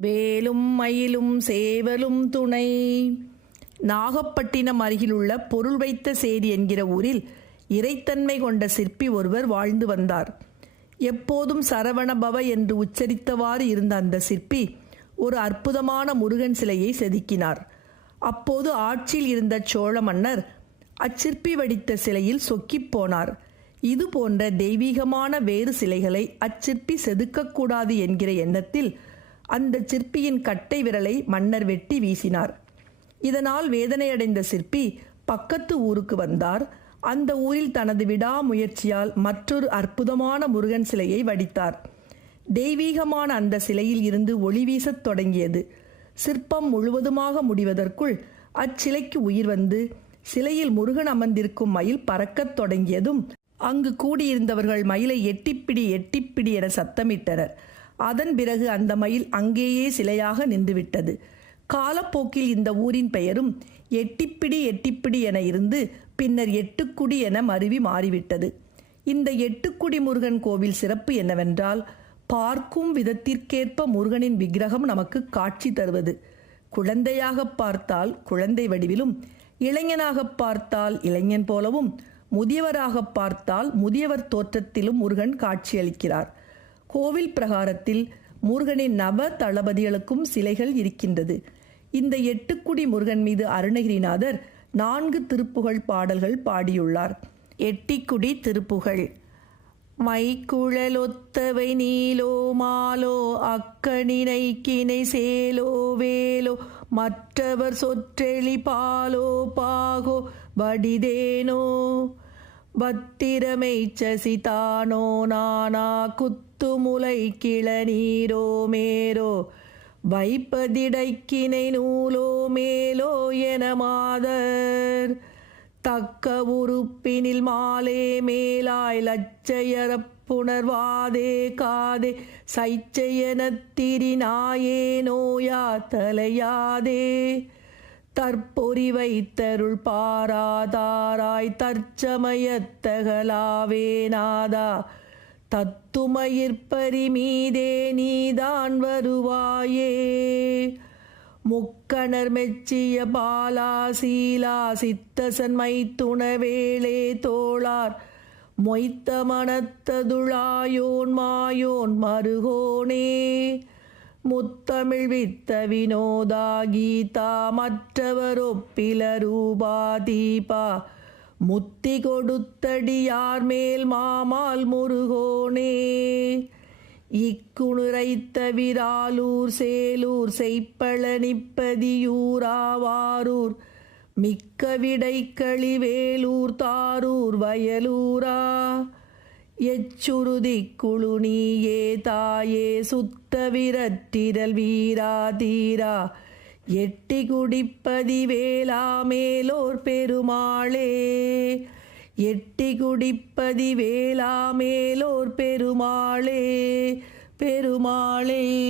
வேலும் மயிலும் சேவலும் துணை. நாகப்பட்டினம் அருகிலுள்ள பொருள் வைத்த சேரி என்கிற ஊரில் இறைத்தன்மை கொண்ட சிற்பி ஒருவர் வாழ்ந்து வந்தார். எப்போதும் சரவணபவ என்று உச்சரித்தவாறு இருந்த அந்த சிற்பி ஒரு அற்புதமான முருகன் சிலையை செதுக்கினார். அப்போது ஆட்சியில் இருந்த சோழ மன்னர் அச்சிற்பி வடித்த சிலையில் சொக்கிப் போனார். இது போன்ற தெய்வீகமான வேறு சிலைகளை அச்சிற்பி செதுக்கக்கூடாது என்கிற எண்ணத்தில் அந்த சிற்பியின் கட்டை விரலை மன்னர் வெட்டி வீசினார். இதனால் வேதனையடைந்த சிற்பி பக்கத்து ஊருக்கு வந்தார். அந்த ஊரில் தனது விடாமுயற்சியால் மற்றொரு அற்புதமான முருகன் சிலையை வடித்தார். தெய்வீகமான அந்த சிலையில் இருந்து ஒளி வீசத் தொடங்கியது. சிற்பம் முழுவதுமாக முடிவதற்குள் அச்சிலைக்கு உயிர் வந்து சிலையில் முருகன் அமர்ந்திருக்கும் மயில் பறக்கத் தொடங்கியதும் அங்கு கூடியிருந்தவர்கள் மயிலை எட்டிப்பிடி எட்டிப்பிடி என சத்தமிட்டனர். அதன் பிறகு அந்த மயில் அங்கேயே சிலையாக நின்றுவிட்டது. காலப்போக்கில் இந்த ஊரின் பெயரும் எட்டிப்பிடி எட்டிப்பிடி என இருந்து பின்னர் எட்டுக்குடி என மருவி மாறிவிட்டது. இந்த எட்டுக்குடி முருகன் கோவில் சிறப்பு என்னவென்றால் பார்க்கும் விதத்திற்கேற்ப முருகனின் விக்கிரகம் நமக்கு காட்சி தருவது. குழந்தையாக பார்த்தால் குழந்தை வடிவிலும் இளைஞனாக பார்த்தால் இளைஞன் போலவும் முதியவராக பார்த்தால் முதியவர் தோற்றத்திலும் முருகன் காட்சியளிக்கிறார். கோவில் பிரகாரத்தில் முருகனின் நவ தளபதிகளுக்கும் சிலைகள் இருக்கின்றது. இந்த எட்டுக்குடி முருகன் மீது அருணகிரிநாதர் நான்கு திருப்புகழ் பாடல்கள் பாடியுள்ளார். எட்டிக்குடி திருப்புகழ். மைக்குழலொத்தவை நீலோ மாலோ அக்கணினை கிணை சேலோ வேலோ மற்றவர் சொற்றெளி பாலோ பாகோ வடிதேனோ பத்திரமை சசிதானோ நானா? குத்துமுலை கிளநீரோ மேரோ? வைப்பதிடைக்கினை நூலோ மேலோ என மாதர். தக்க உறுப்பினில் மாலே மேலாய் லச்சையரப் புணர்வாதே காதே. சைச்சையனத் திரிநாயே நோயா தலையாதே. தற்பொறி வைத்தருள் பாராதாராய் தற்சமயத்தகலாவே நாதா. தத்துமயிர்ப்பரி மீதே நீதான் வருவாயே. முக்கணர் மெச்சிய பாலா சீலா சித்தசன் துணவேளே தோளார் மொய்த்த மனத்ததுழாயோன் மாயோன் மருகோனே. முத்தமிழ் வித்த வினோதா கீதா மற்றவர் ஒப்பில ரூபா தீபா முத்தி கொடுத்தடியார் மேல் மாமால் முருகோனே. இக்குணுரைத்த விராலூர் சேலூர் செய்ப்பழனிப்பதியூராவாரூர் மிக்க விடைக்களி வேலூர் தாரூர் வயலூரா. எச்சுருதி குழு தாயே சுத்த விரற்றிரல் வீரா தீரா. எட்டி குடிப்பதி வேளா மேலோர் பெருமாளே. எட்டி குடிப்பதி வேளா மேலோர் பெருமாளே. பெருமாளே.